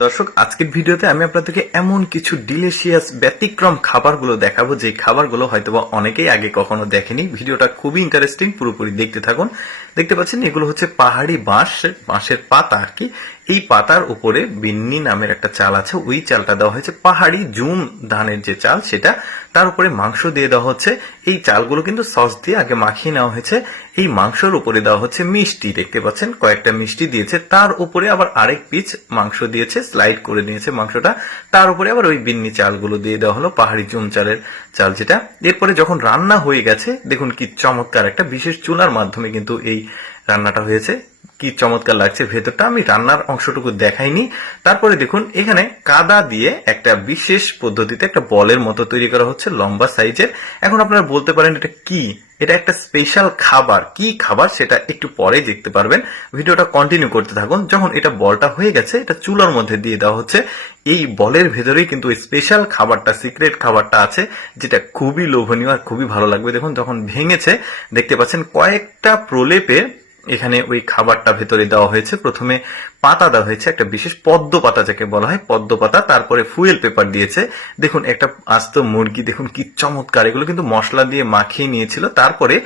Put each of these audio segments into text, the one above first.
দর্শক, আজকের ভিডিওতে আমি আপনাদেরকে এমন কিছু ডিলিশিয়াস ব্যতিক্রম খাবারগুলো দেখাবো। যে খাবারগুলো হয়তোবা অনেকেই আগে কখনো দেখেনি। ভিডিওটা খুবই ইন্টারেস্টিং পুরোপুরি দেখতে থাকুন। দেখতে পাচ্ছেন, এগুলো হচ্ছে পাহাড়ি বাঁশ, বাঁশের পাতা আর কি। এই পাতার উপরে বিন্নি নামের একটা চাল আছে। ওই চালটা দেওয়া হয়েছে পাহাড়ি জুম ধানের যে চাল, সেটা তার উপরে মাংস দিয়ে দেওয়া হচ্ছে। এই চালগুলো কিন্তু সস দিয়ে আগে মাখিয়ে নেওয়া হয়েছে। এই মাংসর উপরে দেওয়া হচ্ছে মিষ্টি। দেখতে পাচ্ছেন, কয়েকটা মিষ্টি দিয়েছে। তার উপরে আবার আরেক পিচ মাংস দিয়েছে, স্লাইড করে নিয়েছে মাংসটা। তার উপরে আবার ওই বিন্নি চালগুলো দিয়ে দেওয়া হলো, পাহাড়ি জুম চালের চাল যেটা। এরপরে যখন রান্না হয়ে গেছে, দেখুন কি চমৎকার একটা বিশেষ চুলার মাধ্যমে কিন্তু এই রান্নাটা হয়েছে। কি চমৎকার লাগছে ভেতরটা, আমি রান্নার অংশটুকু দেখাইনি। তারপরে দেখুন, এখানে কাদা দিয়ে একটা বিশেষ পদ্ধতিতে একটা বলের মতো তৈরি করা হচ্ছে, লম্বা সাইজের। এখন আপনারা বলতে পারেন এটা কি? এটা একটা স্পেশাল খাবার। কি খাবার সেটা একটু পরে দেখতে পারবেন। ভিডিওটা কন্টিনিউ করতে থাকুন। যখন এটা বলটা হয়ে গেছে, এটা চুলার মধ্যে দিয়ে দেওয়া হচ্ছে। এই বলের ভেতরেই কিন্তু স্পেশাল খাবারটা, সিক্রেট খাবারটা আছে, যেটা খুবই লোভনীয় আর খুবই ভালো লাগবে। দেখুন, যখন ভেঙেছে, দেখতে পাচ্ছেন কয়েকটা প্রলেপে এখানে ওই খাবারটা ভেতরে দেওয়া হয়েছে। প্রথমে পাতা দেওয়া হয়েছে, একটা বিশেষ পদ্ম পাতা যাকে বলা হয়, পদ্ম পাতা। তারপরে ফুয়েল পেপার দিয়েছে। দেখুন, একটা আস্ত মুরগি, দেখুন কি চমৎকার। এগুলো কিন্তু মশলা দিয়ে মাখিয়ে নিয়েছিল। তারপরে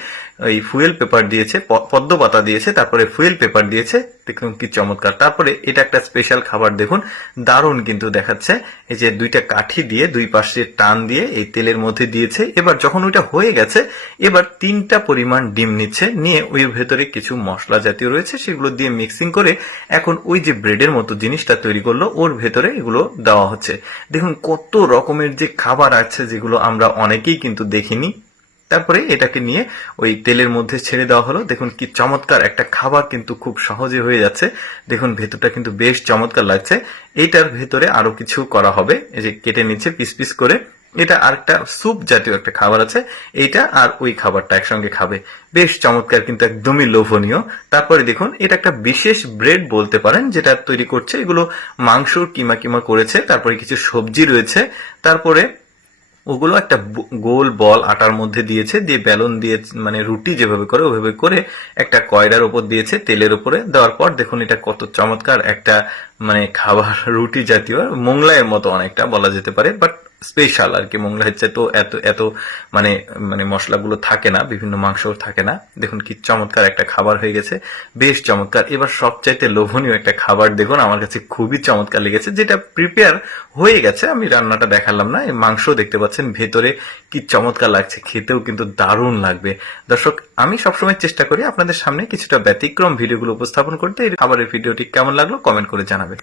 ওই ফুয়েল পেপার দিয়েছে পদ্ম পাতা দিয়েছে, তারপরে ফুয়েল পেপার দিয়েছে। দেখুন কি চমৎকার। তারপরে এটা একটা স্পেশাল খাবার, দেখুন। দারুণ কিন্তু দেখাচ্ছে। এই যে দুইটা কাঠি দিয়ে, দুই পাশে টান দিয়ে এই তেলের মধ্যে দিয়েছে। এবার যখন ওইটা হয়ে গেছে, এবার তিনটা পরিমাণ ডিম নিচ্ছে। নিয়ে ওই ভেতরে কিছু মশলা জাতীয় রয়েছে, সেগুলো দিয়ে মিক্সিং করে এখন ওই যে ব্রেডের মতো জিনিসটা তৈরি করল, ওর ভেতরে এগুলো দেওয়া হচ্ছে। দেখুন, কত রকমের যে খাবার আছে যেগুলো আমরা অনেকেই কিন্তু দেখিনি। তারপরে এটাকে নিয়ে ওই তেলের মধ্যে ছেড়ে দেওয়া হলো। দেখুন, কি চমৎকার একটা খাবার কিন্তু খুব সহজে হয়ে যাচ্ছে। দেখুন, ভেতরটা কিন্তু বেশ চমৎকার লাগছে। এটার ভেতরে আরও কিছু করা হবে। এই যে কেটে নিচ্ছে, পিস পিস করে। এটা আরেকটা স্যুপ জাতীয় একটা খাবার আছে। এইটা আর ওই খাবারটা একসঙ্গে খাবে। বেশ চমৎকার, কিন্তু একদমই লোভনীয়। তারপরে দেখুন, এটা একটা বিশেষ ব্রেড বলতে পারেন, যেটা তৈরি করছে। এগুলো মাংসর কিমা কিমা করেছে, তারপরে কিছু সবজি রয়েছে। তারপরে ওগুলো একটা গোল বল আটার মধ্যে দিয়েছে, দিয়ে বেলুন দিয়ে মানে রুটি যেভাবে করে, ওভাবে করে একটা কয়লার উপর দিয়েছে তেলের উপরে দেওয়ার পর দেখুন, এটা কত চমৎকার একটা মানে খাবার, রুটি জাতীয় মোংলায়ের মতো অনেকটা বলা যেতে পারে। বাট স্পেশাল আর কি মোংলা হচ্ছে তো এত এত মানে মানে মশলাগুলো থাকে না, বিভিন্ন মাংস থাকে না। দেখুন কি চমৎকার একটা খাবার হয়ে গেছে, বেশ চমৎকার। এবার সবচাইতে লোভনীয় একটা খাবার দেখুন, আমার কাছে খুবই চমৎকার লেগেছে, যেটা প্রিপেয়ার হয়ে গেছে, আমি রান্নাটা দেখালাম না, এই মাংস দেখতে পাচ্ছেন, ভেতরে কি চমৎকার লাগছে, খেতেও কিন্তু দারুণ লাগবে। দর্শক, আমি সবসময় চেষ্টা করি আপনাদের সামনে কিছুটা ব্যতিক্রম ভিডিওগুলো উপস্থাপন করতে, এই খাবারের ভিডিওটি কেমন লাগল কমেন্ট করে জানাবে